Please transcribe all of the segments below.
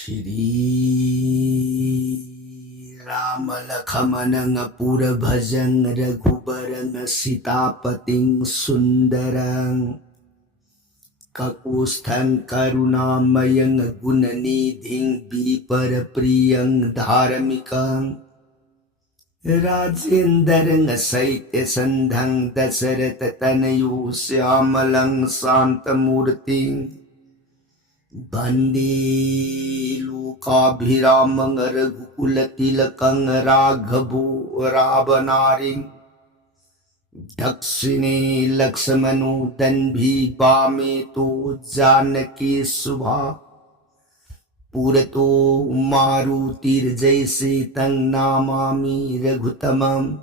Shri Rama Lakhamana Pura Bhajang Raghubarang Sitapating Sundarang Kakusthang Karunamayang Gunanidhing Biparapriyang Dharamikang Rajendarang Saitya Sandhang Dasarata Tanayu Syamalang Santamurting Bandi Lukabhiramang Raghukulaltilakang Raghavu Rabanaring Dakshine Lakshmanu Danbhi Bame Tu Janaki Subha Purato Marutir Jaise Tang Namami Raghutamam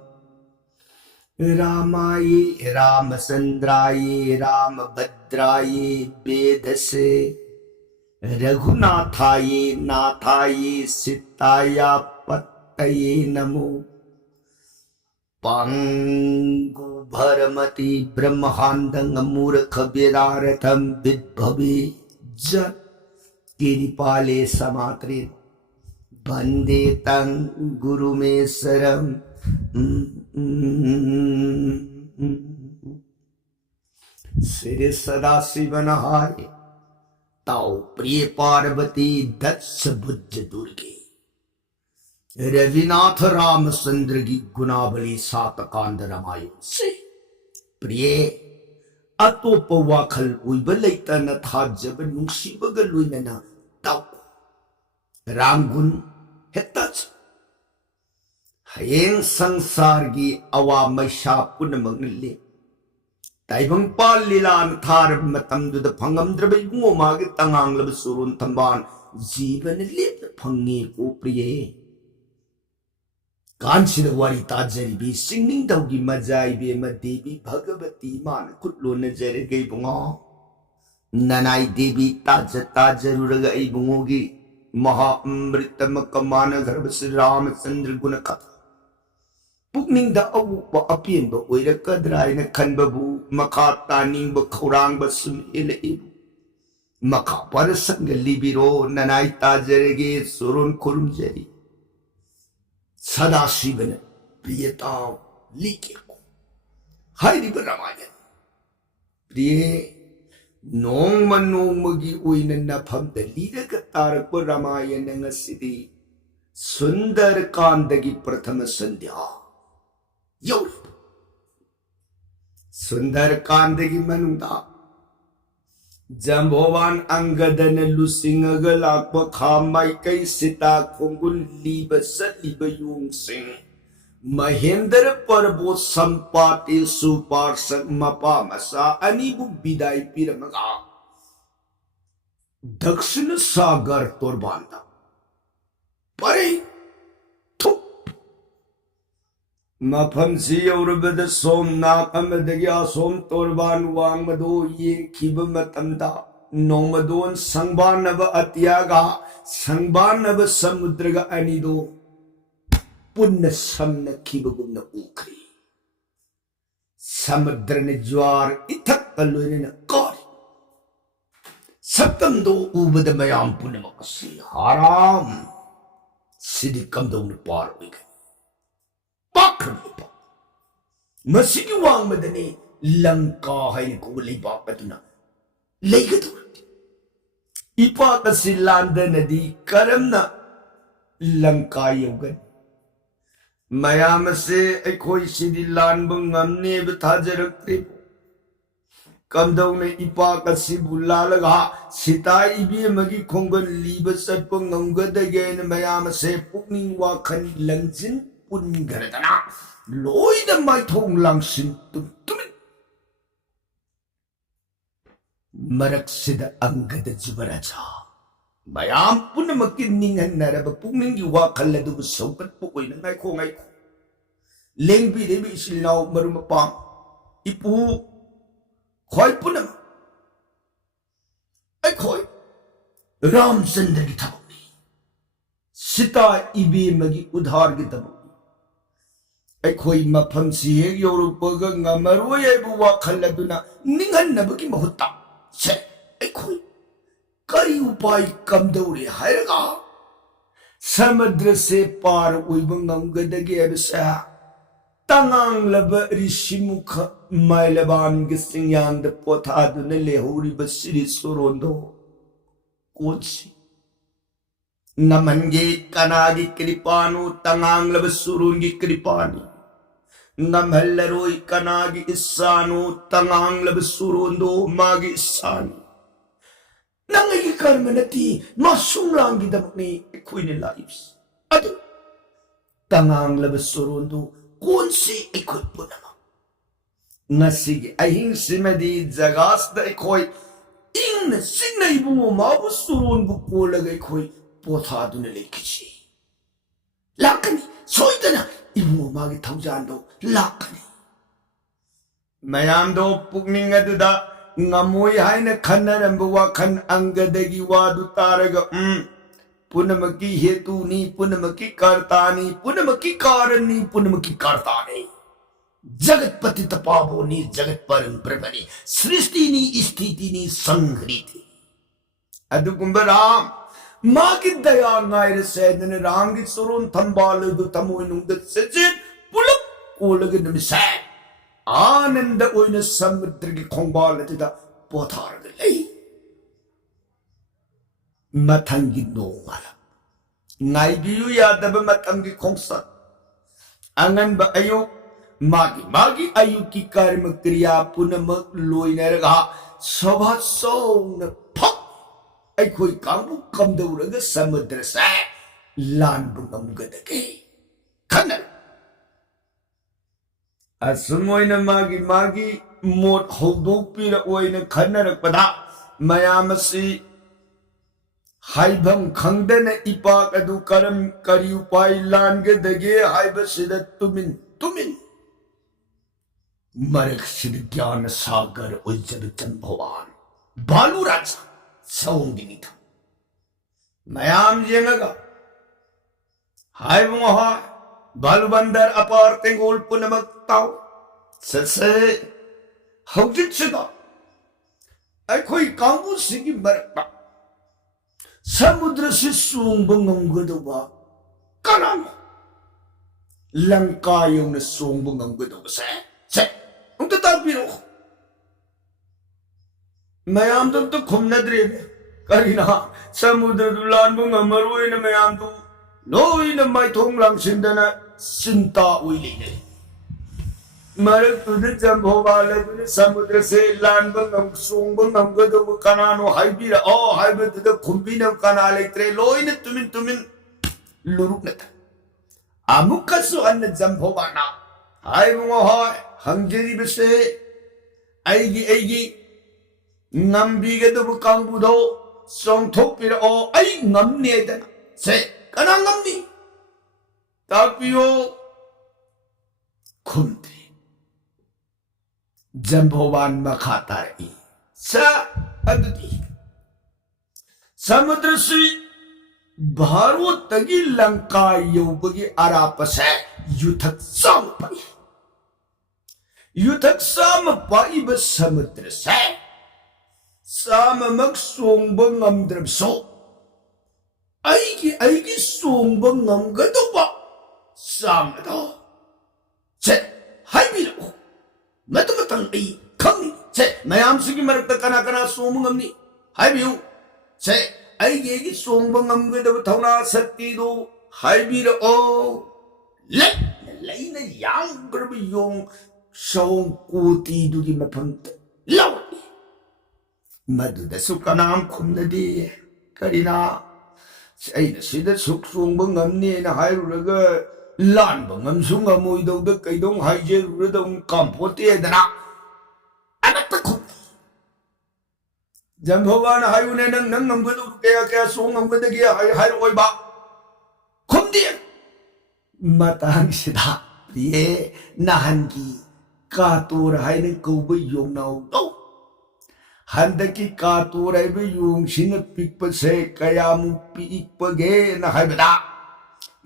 Ramaye Ramasandraye Ramabhadraye Vedase Raghunathaye Nathaye Sitaya Pattaye Namo Pangu Bharamati Brahmahandang Amurkha Vedaratham Vidbhavi Jat Kiripale Samatri Bande Tang Guru Mesaram Sri Sadasivanahari ताओ प्रिय पार्वती दत्स भुज दुर्गे रविनाथ रामचंद्र की गुनावली सात कांड रामायण से प्रिय अतोप वाखल उइब लेतन था जब नुसीबग लुइनना ताओ रामगुण हेतच हयें संसार की अवा मैशा पुनमगले Taibangpal lilan thar matamduda phangamdraba ibungo magi tanganglaba surun tamban jeevan lep phangni ko priye kansida wari tajaribi singning dawgi majaibe ma devi bhagavati man kutlo najare gai bungo nanai devi tajaruraga ibungo gi maha amritam kamana garbha Sri Ramachandra gunaka Pukning da awupa apien ba oirakadra ina kanbabu makataning ba khurang ba sumilaibu makaparasang libiro nanay tajarege surun kurumjari sadashivana priyatav likirko hayri ba ramayan priye nong manong magi uinan na phamda liraga tarak ba ramayan nga sidi sundar kandagi prathama sandhya Yo Sundar Kandagi Manunda Jambovan Angadan Lusingagalakwa Kamai Kai Sita Kongul Liba Saliba Yung Sing Mahendra Parbo Sampati Supar Mapa Masa Anibu Bidai Piramaga Dakshina Sagar Torbanda Pare Mapamsi Urabada Som Nakamadagia Som Torban Wang Mado Yin Kibamatanda Nomadon Sangbanava Atiaga Sangbanava Samudraga Anido Punna Samna Kibagumna Ukri Samadrana Jwar Itak Alunina Kori Satando Ubada Mayam Punamakasi Haram Sidikam Don Parwig Masigi wang madani langka hay ko liba patuna legatur ipa kasilanda nadi karam na langka yogan mayam se ekoi sidilan bangamne bthajarakri kamdong ne ipa kasibulalaga sita ibi magi khongan liba satpa ngamgadage mayam se pukning wakhan langjin Pungaratana, Lloyd and my tongue langsin to me. Maraksida Angada Jubaraja. My arm Punamakining and Naraba Puning you walk a little so but Puin and I call my Lengby Devi is now Marumapam. Ipu quite Punam. I call Ram Sender Gitabi. Sita Ibi Magi Udhar Gitabu. ꯑꯩꯈꯣꯏ ꯃꯐꯝꯁꯤ ꯍꯦꯛ ꯌꯧꯔꯛꯄꯒ ꯉꯝꯃꯔꯣꯏ ꯍꯥꯏꯕ ꯋꯥꯈꯜ ꯑꯗꯨꯅ ꯅꯤꯡꯍꯟꯅꯕꯒꯤ ꯃꯍꯨꯠꯇ ꯁꯦ ꯑꯩꯈꯣꯏ करी उपाय कमदौरे हैरगा समुद्र से पार उइबंगंगदगे एबसा तंगांगलब ऋषिमुख माइलबान गिसिंयांद पोथादुन लेहौरिब सिरि सोरोंदो कोची नमनगे कनागी कृपानु तंगांगलब सुरुंगी कृपानी नमहल्लरोई कनागी इस्सानु तंगांगलब सुरोंदो मागी इस्सानी नंगी कर्मनती नसुंगरांगी दमनी इखुइने लाइब्स अदु तंगांगलब सुरोंदो कोनसी इखुइ पुनमा नसिगी अहिंग सिमदी जगासदा इखोई इंग सिंगना इबुंगो माबु सुरोंबु कोलगा इखोई पोथादुना लेखिसी लाकनी सोइदना इबुंगो मागी थौजानदो लाकनी मयामदो पुकनिंग अदुदा ngamoi haina khannarambu wakhan angadagi wadu taraga punamaki hetu ni punamaki kartani punamaki karani punamaki kartani jagatpati tapabo ni jagat paran brahmani srishti ni sthiti ni sangriti adu kumbaram magi daya ngaire sedane rangi surun thambal du tamoi nungda sejin pulap kolaga namisa आनंद ओइने समुद्र की खोंबाल तिदा पोथारग लई मथंगी नोंगाला नाइबियु यादब मतंगी खोंसा अंगन ब अयु मागी अयु की कर्म क्रिया पुनम लोइनरगा सभा सोन फक अखोई कांबु कमदौरग समुद्र से लानबु ngमगदगे खनर असुमोइना मागी मोट हौदोकपीरा ओइना खन्नरकपदा मयामसी हाइभम खंगदना इपाक अदु करम करी उपाय लानगदगे हाइबसिदा तुमिन मरक सिद ज्ञान सागर उज्जब चंभवान बालू राजा सौंगिनी था मयाम जेंगगा हाइभम हा बालुबंदर अपार तेंगोल पुनमक ताओ ससे हौजित सिदा अखोई कांगू सिगी मरकता समुद्र से सोंग ngमगदोबा कनाम लंका यौन सोंग ngमगदोबा से उंत ताबिरो मयाम तो खुमनद्रे करिना समुद्र दुलान ngमरोइन मयाम तो लोइन माइथोंग लांगसिंदना चिंता उइलेने मरक तुदे जंभोवाल तुदे समुद्र से लानबंगम सोंगबंगम गदो कनानो हाइबिरा ओ हाइबदुद खुंबिनम कनालेत्रे लोइन तुमिन लुरुकनत अमुकसु अन्न जंभोवाना हाइबुंगो हाय हंगजेरी बसे आइगी ngambigado कांबुदो सोंथोपिरा ओ आई ngमनेदना से कना ngमनी तापियो खुंते जंभोवान मखाता ई सा अदुदी समुद्र से भारो तगी लंका योबगी आरापसे युथक साम पाई बस समुद्र से साम मक सोंग ngमद्रबसो आईगी सोंग ngमगदोबा सामदो से हाइबिरो मतमतंग आई खंगी से मयाम सिगी मरकता कना सोंग ngमनी हाइबियो से आईगी सोंग ngमगदोबा थौना शक्ति दो हाइबिरो ले लेना यांग ग्रब योंग सोंग कोती दुगी मफंत लावनी मधुदसु कनाम खुमनदी करिना अꯩꯅ ꯁꯤꯗ ꯁꯨꯛ ꯆꯣꯡꯕ ꯉꯝꯅꯦꯅ ꯍꯥꯏꯔꯨꯔꯒ ꯂꯥꯟꯕ ꯉꯝꯁꯨ ꯉꯝꯃꯣꯏꯗꯧꯗ ꯀꯩꯗꯧ ꯍꯥꯏꯖꯔꯨꯔꯗꯧ ꯀꯥꯝꯄꯣꯠꯇꯦꯗꯅ ꯑꯃꯠꯇ ꯈꯨꯝꯗꯦ ꯖꯝꯚꯣꯕꯥꯅ ꯍꯥꯏꯌꯨꯅꯦ ꯅꯪ ꯉꯝꯒꯗꯧ ꯀꯌꯥ ꯆꯣꯡ ꯉꯝꯒꯗꯒꯦ ꯍꯥꯏꯔꯛꯑꯣꯏꯕ ꯈꯨꯝꯗꯦ ꯃꯇꯥꯡꯁꯤꯗ ꯄ꯭ꯔꯤꯌꯦ ꯅꯍꯥꯟꯒꯤ ꯀꯥꯇꯣꯔ ꯍꯥꯏꯅ ꯀꯧꯕ ꯌꯣꯡꯅꯥꯎꯗꯣ हंदकी कातोर योंगसिन पिकपसे कयामु पिकपगेना हाइबदा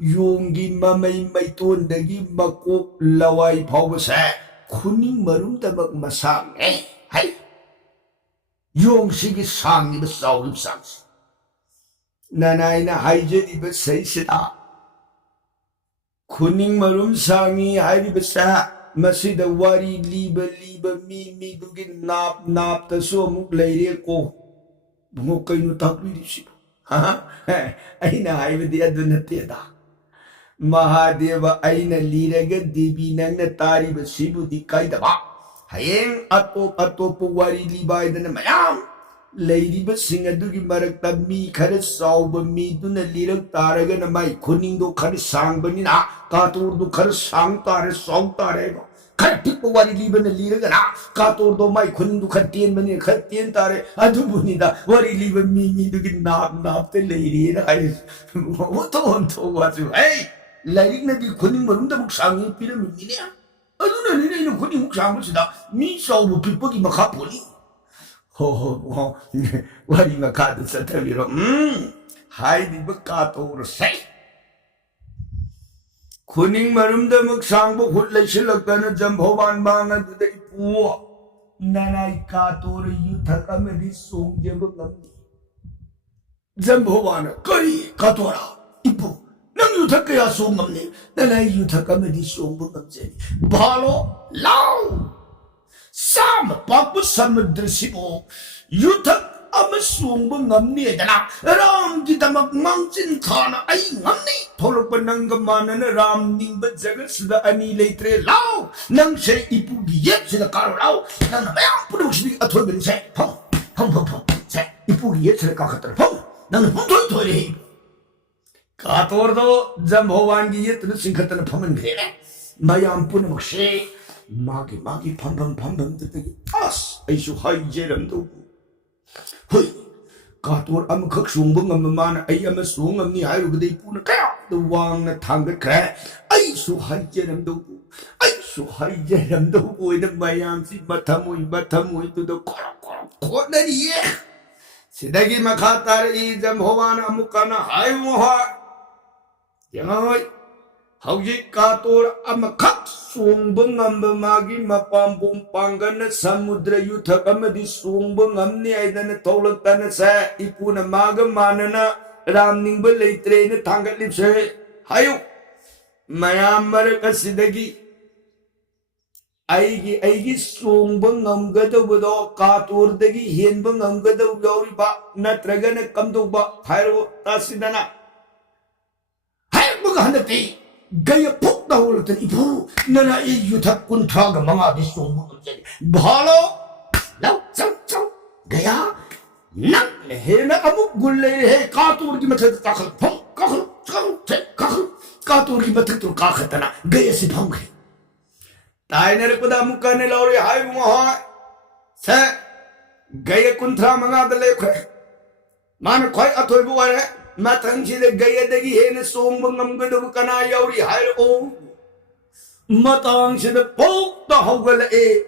योंगी ममई मैतोंदगी मकोक लवाई फावबसे खुनिंग मरुमदबक मसांगे हाय 용식이 상립의 싸우립 상시 나나이나 하이제리베 세이시다 군닝 마름 상이 하이리베사 마시다 와리 리바 미두기 납다수 어묵 레이레고 뭐 그이노 탁비리시고 하하 아이나 하이베디 아두나티에다 마하데바 아이나 리레가 디비 낭나 타리바 시부디 카이다바 하행 아토 와리 리바이드나 마양 레이리바 싱아두기 마락다 미 카레 사우바 미두나 리럭 타라가나 마이 코닝도 카레 상바니나 카토르도 카레 상타레 사우타레 카레 틱보 와리 리바나 리럭가나 카토르도 마이 코닝도 카레 티엔바니 카레 티엔타레 아두부니다 와리 리바 미두기 납때 레이리나 아이 원토 와주 에이 라이릭나디 코닝 머름다 목상이 피라미드냐 아누나 니네 코닝 목상을시다 미 사우바 빅버기 마카포니 호호 와리가 가드 사타비로 하이디브 까토로 세 군잉 마름다 먹상보 훌레실럭다는 점호반 망아두다 이쁘어 나나이 까토로 유타까메리 송제버 남니 점호반은 거리 까토라 이쁘 난 유타까야 송남니 나나이 유타까메리 송버 남제니 바로 라우 Sama papu samudrisibo yutak amasungbo ngamni dana ram kita magmangcin thana ay ngamni tholok panang gamana na ram ningba jagat sida ani leitre lao nang se ipu giyet sida karo lao nang mayang pudok sidi athol bin se phom se ipu giyet sida kakatara phom nang puntoy thoi kator do jamhowan giyet na singkhatana phaman gre mayam punok se 마기 팜팜 듣더니 아스 아이쇼 하이제람도 허이 가토르 아무 극숭봉 엄마나 아이 아마 숭엄니 아이로 그대 이쁘나 까도 왕나 탕가 그래 아이쇼 하이제람도 이는 마양시 마타모이 또도 코라코라코나리에 시다기 마카타리 잠호와나 무카나 하이모하 영어이 Hauji kator amakak sungbeng ambamagi mapampung panggana samudra yuthak amadi sungbeng amni aidana tolak tana sa ipuna magam manana ramning balaitre na thangat lipse hayo mayam marakasidagi aigi sungbeng amgadawado kator dagi henbeng amgadaw yauriba natragana kamdugba hayo tasidana hayo mga hanati Gaya pok dah ulatan ibu nana yutak kuntraga mangadi sumbu jadi balo lau cang gaya nang lehena amu gulle he katur ki mathak kakal phom kakal katur ki mathak tur kakhatana gaya si phom ke tainer pada mukane lauri hai moha se gaya kuntra mangadale khe man khoi athoi bu ware Matangshida Gayadagi Hena Songbang Amgadu Kana Yauri Hiro Matangshida Pope the Hogala E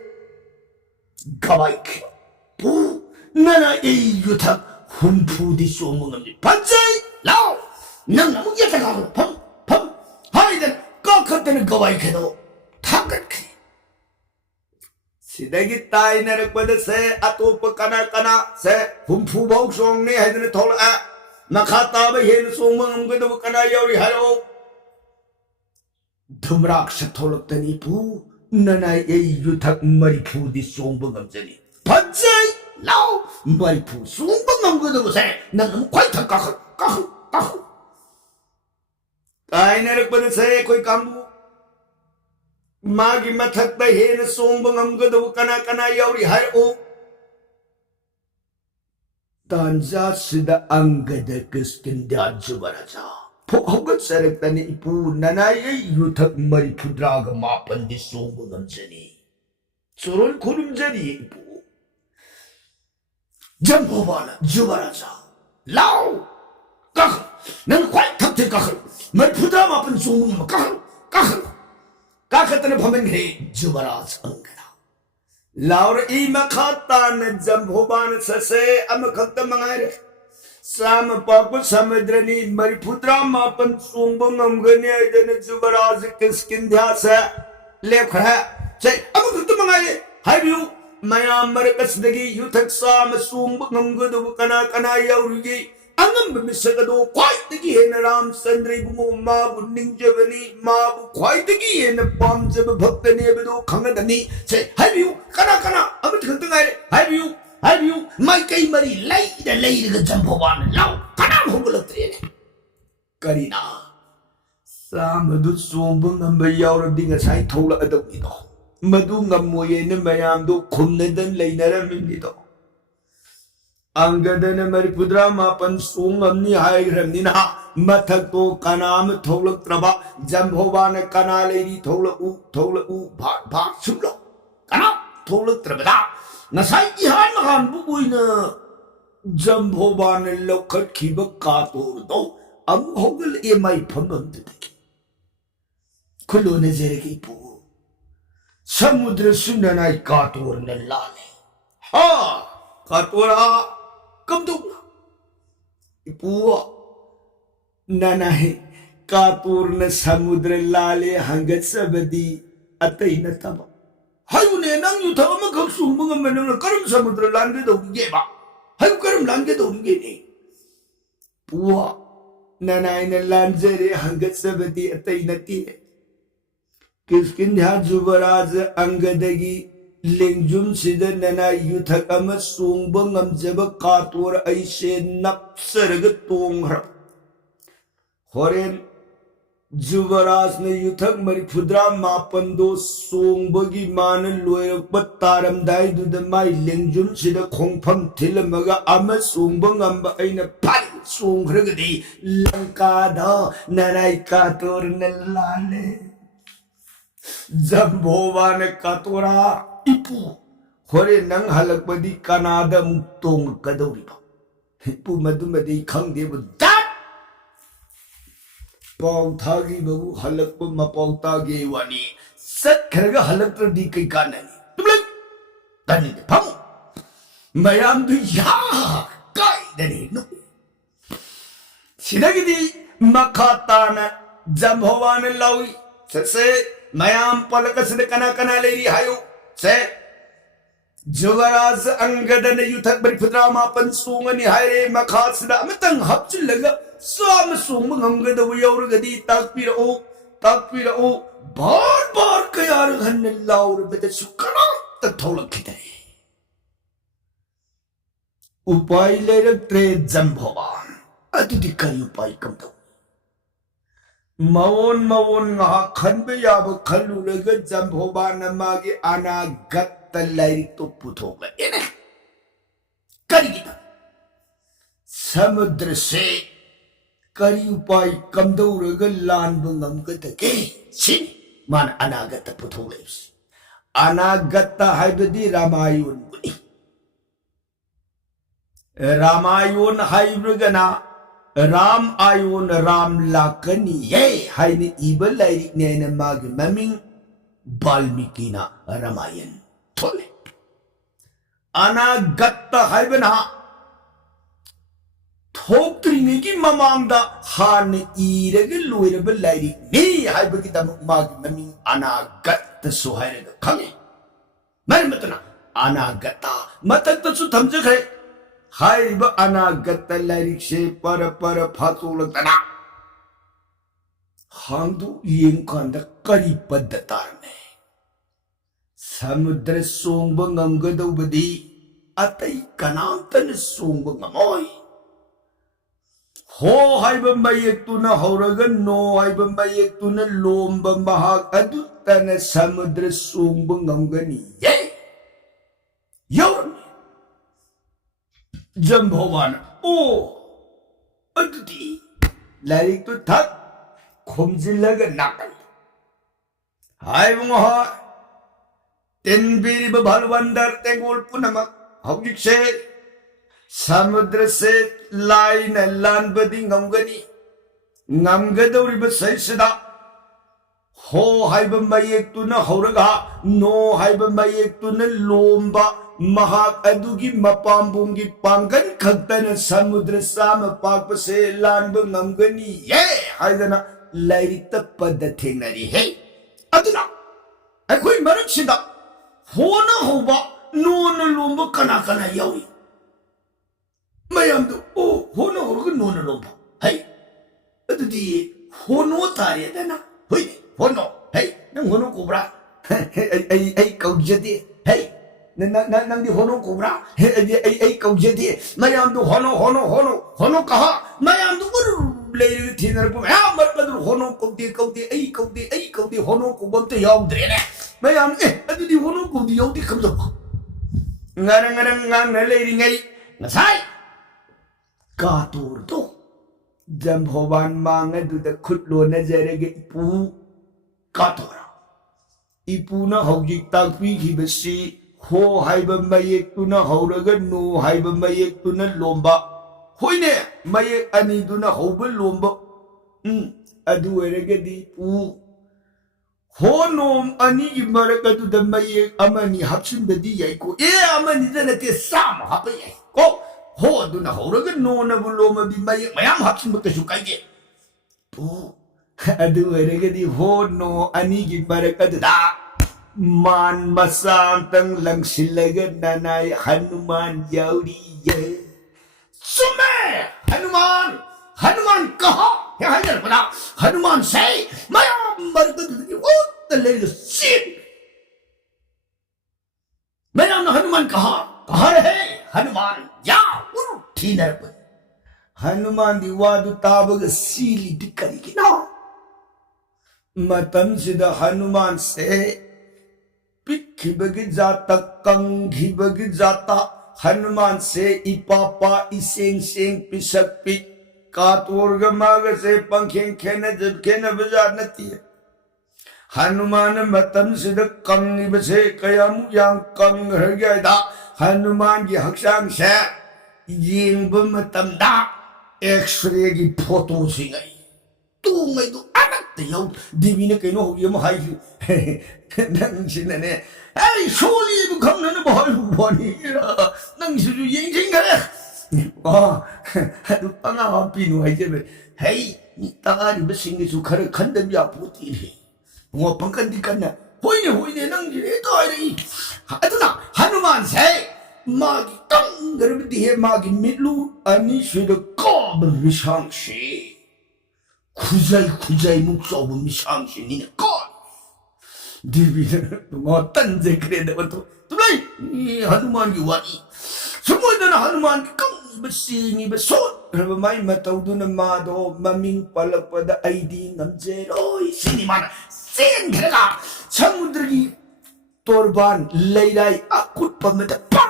Gavaik Poo Nana E Yutak Humpu di Songbang Panjay Lao Nana Yataka Pum Hayden Kakatan Gavaikedo Takat Sidagi Tai Narakwada se Atopa Kana se Humpu Bog Song Ne Hadan Tola Nakataba hen sumang gado kana yauri haro Tumrak satolotani pu nanay e yutak maripu di sumbang amjani Panjay lao maripu sumbang gado se nanam kway takakal Kaya narakpada se koy kambu Magi matakta hen sumbang gado kana yauri haro Tanja sida anggada keskendan subaraja. Pokoknya serektani ibu nanay yutak maripudraga mapan di sumbang amjani. Surul kurum jani ibu. Jampovana subaraja. Lau! Kakal! Nang kway taktir kakal. Maripudraga mapan sumbang kakal. Kakal tana pamenghe subaraja anggada. Laura ima khata na jamhoban sase amakhata mangaire sama papu samudrani mariputra mapan sungbang amgani aidana jubaraj kiskindhya sa lekhra che amakhata mangaire haibiu mayam marakasdagi yuthak sa masung bangamgadu kana kana yaurigi angam misagado quite the gin ram sandri bungo mabu ninjavani mabu quite the gin palms of bhaktanebedo kangadani say have you kana amit have you my kay mari light the lady the jumbo one low kana hungulatre karina samadu sumbung number yaurabing as I told adonido madunga moyene mayamdo kumnadan lainaraminido Anggadana maripudra mapan sungam ni hairamnina mathakto kanam tholak traba jambhovana kanalei thola u bha sumlo kana tholak trabada nasai ihan han buina jambhovana lokhat khiba kator do am hogal e mai phambam de khulone jeregi pu samudra sundanai kator na lale ha katora Kamdugna Ipuwa Nanahe Kapurna Samudra Lale Hangat Sabadi Atay na tama Hayune nang yutama magkaksung mga manang karam samudra langge daw geba Hayu karam langge daw gini Puwa Nanay na lanjere hangat sabadi atay na tiye Kiskindha Juvaraj Angadagi Lingjum sida nana yuthak ama sungba ngamjaba kator aise napsaraga tonghar horen juvaraj ne yuthak maripudra mapando sungba gi man loirakpa taramdai duda mai lingjum sida khongpham thilamaga ama sungba ngamba aina pal sunghragadi lankada nanai kator nalale jambhovana katora Ipu hore nang halakpadi kanada muktong kadoriba ipu madumadi khangde bu dat paw thagi babu halakpa mapaw tage wani sat kharaga halaktra di kai kanani tumlang tani pham mayam du ya kai dani no sidagidi makhatana jambhovana lawi se mayam palakasde kana leri hayo Say, Juvaraj Angadan Yuthak Baripudra Mapan Sungani Hire Makasda Matang Hapchilaga Sam Sumanganga the Wayorgadi Takpira O Bar Kayar Han Laur but the Sukana the Tolakite Upai later trade Zambovan Adidika Upai come to Mawon nga khanbe yab khalulaga jambhobana magi anagatta lairito puthoga ene karigita samudra se kari upai kamdauraga lanba ngamgatake sin man anagatta puthoga anagatta haibadi ramayon buni ramayon haibrugana Ram ayon Ram lakani ye haini iba lairik ne mag maming Balmiki na Ramayan tole Anagatta haibana Thokri ki mamangda han irege loirable lairik ne haibakita mag maming Anagatta suhairaga khange Marimatana Anagatta matatta su thamjakhe Haiba anagatta lairik se para phatulagtana Hangdu yengkanda kari paddatarme Samudra songba ngamgadawbadi atay kanamtan songba ngamoy Ho haiba mayek tu na hauraga no haiba mayek tu na lomba mahag adutana samudra songba ngamgani ye Yorme Jambhovana adudi lairik tu thak khomjilaga nakal hai bungo ha tenbiri bhalwandar tengol punamak hawjik se samudra se laina lanbadi ngamgadori ba saisida ho haiba mayek tu na hauraga no haiba mayek tu na lomba Mahak adugi mapambungi panggan kagtana samudra sama pakpase lanba ngamgani ye haidana lairik tappada thengnari he aduna akhoi maraksida hona hoba 노는 롬바 까나까나 야위 마ям도 오 호노 그 노는 롬바 헤이 어디 호노 다리에 되나 헤이 호노 헤이 능 호노 고브라 에이 거기저디 헤이 낭디 호노 고브라 에이 거기저디 마ям도 호노 까하 마ям도 레일 티너를 보면 야 말받을 호노 거기 에이 호노 고범도 영들이네 마얌 어디 호노 거기 영디 감도 ngarangarang leiri ngai ngasai katur to jambhoban mang du da khutlo na jarege ipu katura ipu na hojik tak pi khi basi ho haiba mayek tu na hauraga no haiba mayek tu na lomba hoine mayek ani du na hoba lomba adu erege di pu 호놈 아니 이말까도 담마에 아마니 합친데디 야이고 예 아마니 데네테 쌈 하고 야이고 호도나 호르가 노나 불로마 비마에 마얌 합친부터 줄까이게 부 아두 에레게디 호노 아니 이말까도 다만 마삼땅 랑실레가 나나이 하누만 야우리예 수메 하누만 까하 하이잖아 하누만 세이 마얌 말까도 लेलो seat मेरा नाम हनुमान कहा है हनुमान या ठीनर पर हनुमान दिवादु ताबग सीली दिक्करी की ना मतम सिदा हनुमान से पिखी बगी जाता कंघी बगी जाता हनुमान से इपापा इसेंग सेंग पिसक पिक कातोर्ग माग से पंखें खेने जब खेने बजार नती है हनुमान मतम सिद कंग बसे कयाम yang कंग हरगयदा हनुमान की हक्सांग से येंब मतम दा एक्सरे की फोटो सिंगई तू मैं तो अनत याउ दिवी ने कइनो होगी म हाई नंग सिनने ए सोली बु खंगने बहल बनी नंग सिजु येंजिंग करे अदु पंगा पिनु हाइजे हे नि तागारी बसिंग सु खर खंदबिया पोती 뭐 벙컨디까나 호이네 낭지래 또이리 아두나 하누만 세 마기 깡 그러면 뒤에 마기 밀루 아니 쉐도 꺼버 미상시 구자이 묵소부 미상시 니네 꺼 디비는 뭐 딴제 그래도 또 둘라이 이 하누만이 와니 스모이는 하누만 깡 बसीनी बसो रबमाई मतौदुना मादो ममिंग पलपदा आईडी नमजेरोई सिनेमाना सेन घेरगा समुद्र की तोरबान लैराई अकुट पमदा पा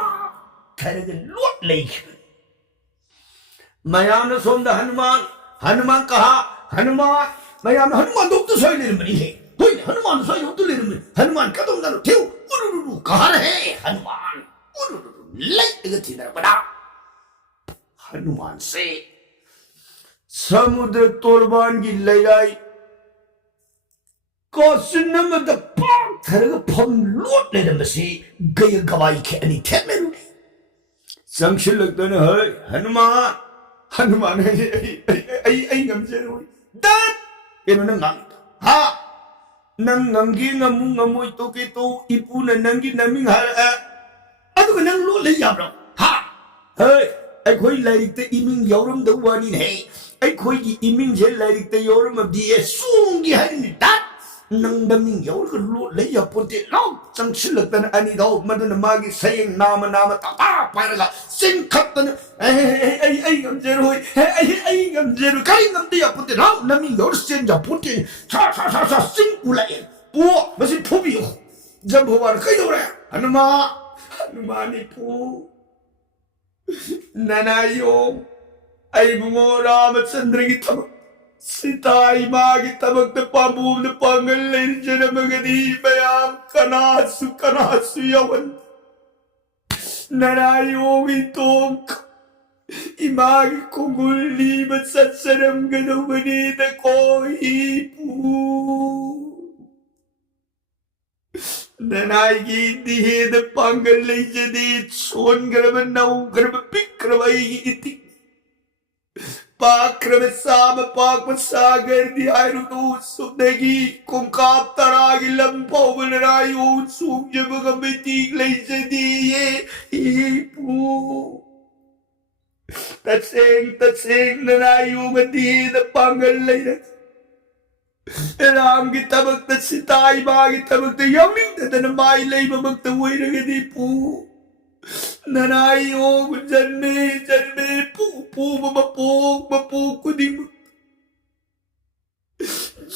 खरगे लोट लई मयाम ने सोमदा हनुमान कहा हनुमान मयाम हनुमान दोक्तो सोई लेरमनी है होई हनुमान सोई दोक्तो लेरमनी हनुमान कदम दानो ठेव उरुरुरु कहा रहे हनुमान उरुरुरु लई गथिना बड़ा हनुमान से समुद्र तोरबान की लड़ाई कोसिनमद पाक थरग फम लोट लेरमसी गय गवाई के अनि थेमेरु संक्षिल लगतने है हनुमान आई गमजेरो दत केनो नंग हा नंग नंगी ngमु ngमोय तो के तो इपुन नंगी नमिंग हा अदु नंग लोट ले याब्रो हा हे अखोई लाइरिकते इमिंग यौरम दवानी है अखोई की इमिंग जे लाइरिकते यौरम दिए सूंगी हरिनी तात नंगदमिंग यौर को लो ले या पोते लो संक्षिलतन अनि दो मदन मागी सयंग नाम ता पारगा सिंग खतन आई गमजेरो आई गमजेरो काई गमते या पोते लो नमिंग यौर सेन जा पोते सा सिंग उलाए ओ मसी फोबियो जब होवार कई दो रे हनुमानी पो ननायो अबुंगो रामचंद्र की थबक सीता इमा की थबक पाबूम पांगल जनमगदी मयाम कनासु यवन ननायो की तोक इमा की कुंगुली बससरम गदुगनी द कोई पू ननाई दिहे द पांगल जदी सोन गरब नौ गरब पिक करवाई इति पाक्रम साम पाक सागर दिहायरु तो सुनेगी कुंकाप तरागी लंपो बनरायो सूख जब गमिती लेजदी ये इपू तसेंग ननायु मदी द पागल लेना राम की तबक सिताई बागी तबक यमी तन माई ले बमक वही रगदी पू ननाई ओम जन्मे जन्मे पू पू मपू कुदिम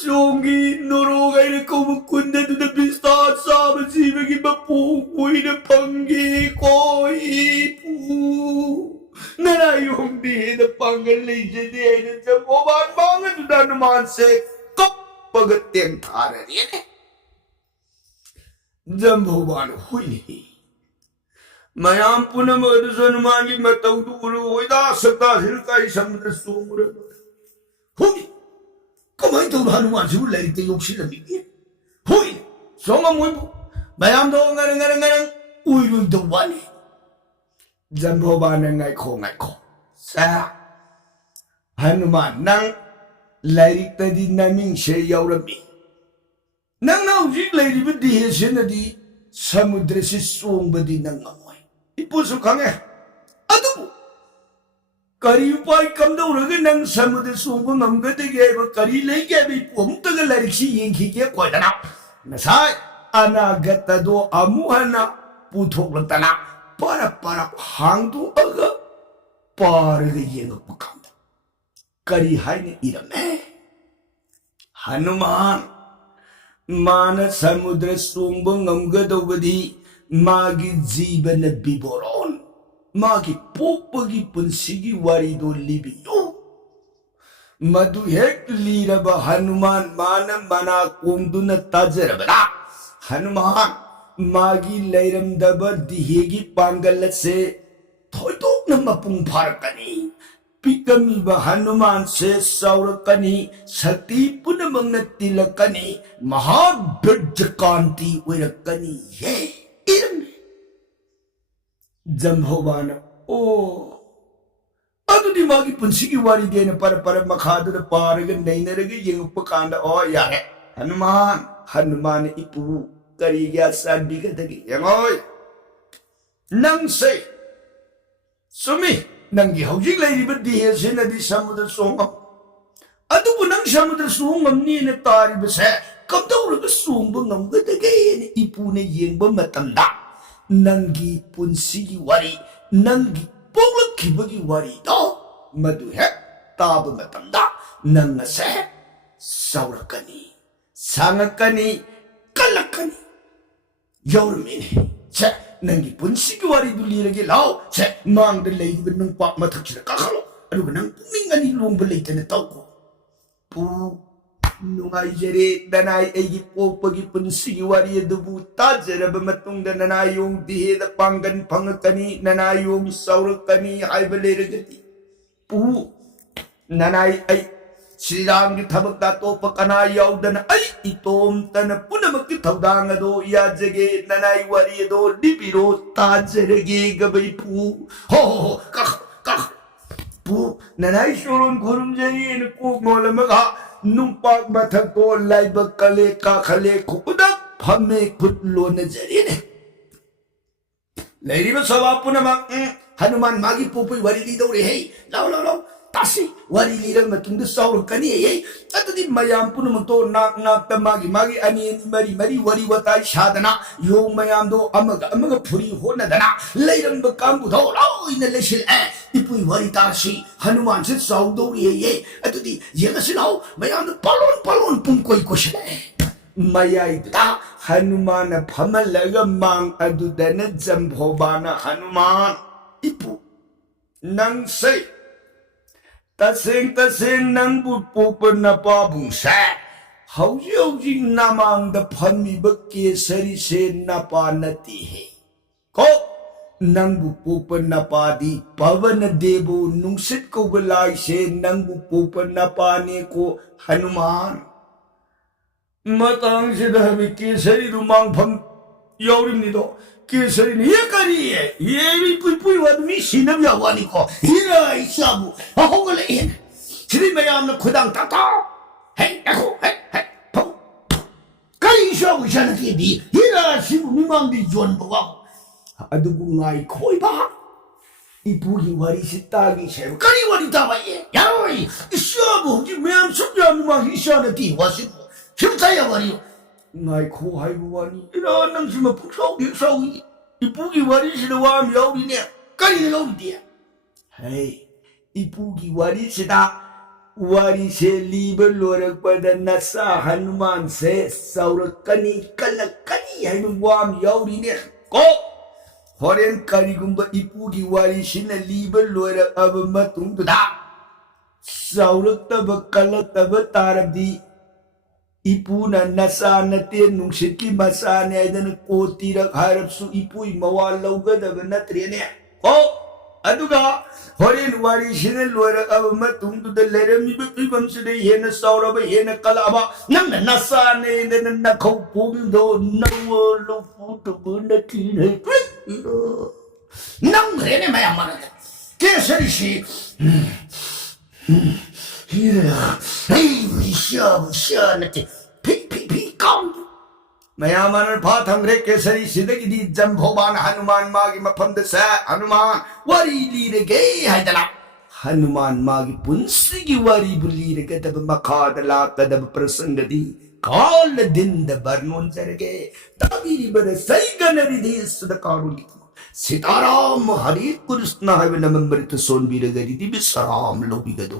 जोंगी नोरोगा को कुंदे तुद बिस्ता साब जीव की मपू कोई न पंगे कोई पू ननाई ओम दी द पंगल ले जदे न जब वो बात मांगे तुदा नुमान से कब पगत्तें थारे ने जम्भोबान हुई नहीं मयाम पुनम अदसनुमांगी मतौदु उरु ओइदा सत्ता हिलकाई समुद्र सोमुर हुई कमाई तो हनुमान जी लेते योक्सी लबिगे हुई सोंगा मोइबु मयाम दो ngarang उइरु दो वाली जम्भोबान ngai खो सा हनुमान नंग लाइरिक तदी नमिंग से यावरबी नंग ना उजिक लाइरिबु दिहेसेनदी समुद्र से सोंबदी नंग इपुसु खांगे अदुबु करी उपाय कमदौरगे नंग समुद्र सोंबो ngमगदगे करी लेगे बि पुमतग लारिक्सी येंखिगे कोइदना नसाय अनागतदो अमुहना पुथोकलतना para hangdu aga parage yengapakanda kari haine irame Hanuman mana samudra sumbo ngamgadobadi magi jibana biboron magi popagi punsigi warido libiyo madu hek liraba Hanuman mana mana kongduna tajarabana Hanuman magi leiramdaba dihegi pangal se thoidok na mapung pharakani pikamiba Hanuman se saurakani sakti punamang na tilakani mahabirjakanti uirakani ye irame Jambhovana o adudi magi punsigi wari dena para makhadu da paraga nainaraga yengupakanda o yare Hanuman ipu kariya sanbiga dagi yangoy nang say sumi nangi haujik lairiba dihesina di samudra songam adubu nang samudra songam ni na tariba sa kamdauraga songba ngamga dagi ipu na yengba matamda nangi punsigi wari nangi poglakibagi wari do madu hek taba matamda nanga sa saurakani sangakani kalakani Yaurmini, che, nangi punsigi wari dulirage lao, che, mang de lady with nung pop matakshira kakalo, aluganang pumingani lumbalate na tauko. Pu, nungay jere, danay egi popagi punsigi wari adubu, tajara bamatung da nanayong dihe da pangan pangakani, nanayong saurakani, aibaleragati. Pu, nanay ay, Silang di tabak dato pakana yaudana ay itom tana punamak di tawdanga do yajage nanay wari do libiro tajarage gabay pu ho kak pu nanay shurun kurum jari ko molamaga numpak bathak to laibak kale kakale kudak pame putlo na jari ne lairi ba sawa punamak Hanuman magi pupuy wari di daw hey law Tasi, wari lirang matunda saurakani ay atudi mayam puno to nak tamagi ani mari wari watay sadana yung mayam do amaga puri hona dana lairang bakambu do ina lesil ipuy wari tasi Hanuman sit saudo ay atudi yagasilao mayam do palon pungkoy ko sila mayay ta Hanuman pamalaga mang adudana Jambhovana Hanuman ipu nang say Tasing nang bupupan na pabung sa Haujig namang da pami bakye sari sen na panatihe Ko nang bupupan na padi pavan na debo nungsit ko balay sen nang bupupan na pani ko Hanuman Matang sidahabi kisari rumang pam yaurim nito Kisari niya kariye, yewi puy wad mi sinam yawani ko, hira isabu, ako galayin. 시리 매야는 고당 따따 헤이 에코 헤이 헤이 펑 까이 쇼고 샤는 게니 이라 시부 미망디 존보가 아두고 나이 코이바 이 부기 와리시 따기 쉐 까리 와리 따바예 야로이 이 쇼부 이 매암 숙야 미망 이 샤는 띠 와시 힘차야 와리 나이 코 하이부 와니 이라 능심아 북서기 서기 이 부기 와리시는 와미 여우리네 까리는 여우리디야 헤이 이 부기 와리시다 와리세 리벌 노력받아 나사 하누만세 싸우러까니 깔라까니 하는 와미 여우리네 꼭 호렌 까리군바 이 부기 와리시는 리벌 노력 아범 마뚱도다 싸우러따바 깔라따바 따랍디 이쁘나 나사나테 농식기 마사네 아이다는 꼬띠락 하랍수 이쁘이 마왈라우가다가 나트리네 아두가 호렌 와리시는 로락 아바마 둥두다 레레미베 이밤스데 헤나 싸우라바 헤나 깔라바 남나 나사네 내는 나코 보기도 나월로 푸트고 나티네 남그레네 마야 말하다 개설이시 이래 에이 시아나테 피피피 깜 마야만을 바탕그레 개설이 시대기디 잠포반 하누만 마기 마펀드사 하누만 와리리레게 하이다라 하누만 마기 분시기 와리 불리레게 다바 마카달라 다바 프라상가디 칼라딘다 버논 자르게 ताबीरी बरे सही gunnery दी सुदा कारुली सीताराम हरि कृष्ण है नमंबरित सोन बीरे गरी दी बिसराम lobby गदो